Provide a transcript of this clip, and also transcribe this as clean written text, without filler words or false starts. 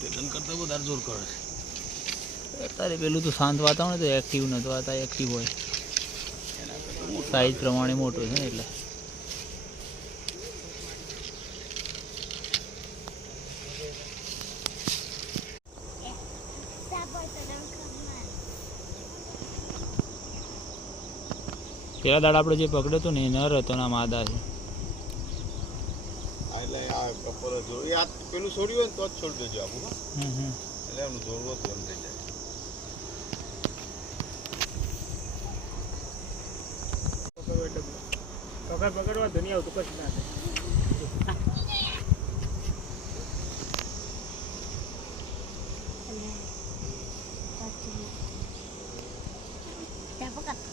તેતન કરતા વધારે જોર કરે છે અત્યારે પેલું તો શાંત વાતાવરણ તો એક્ટિવ નહોતું આ એક્ટિવ હોય સાઈઝ પ્રમાણે મોટું છે ને એટલે પેલા દાડા આપણે જે પકડ્યો હતો ને એ નર હતો ને આ માદા છે પેલું છોડ્યું હોય ને તો જ છોડી દેજો આખું એટલે એનું દોડવું હતું એમ થઈ જાય પકડવા ધની આવતું કશું ના થાય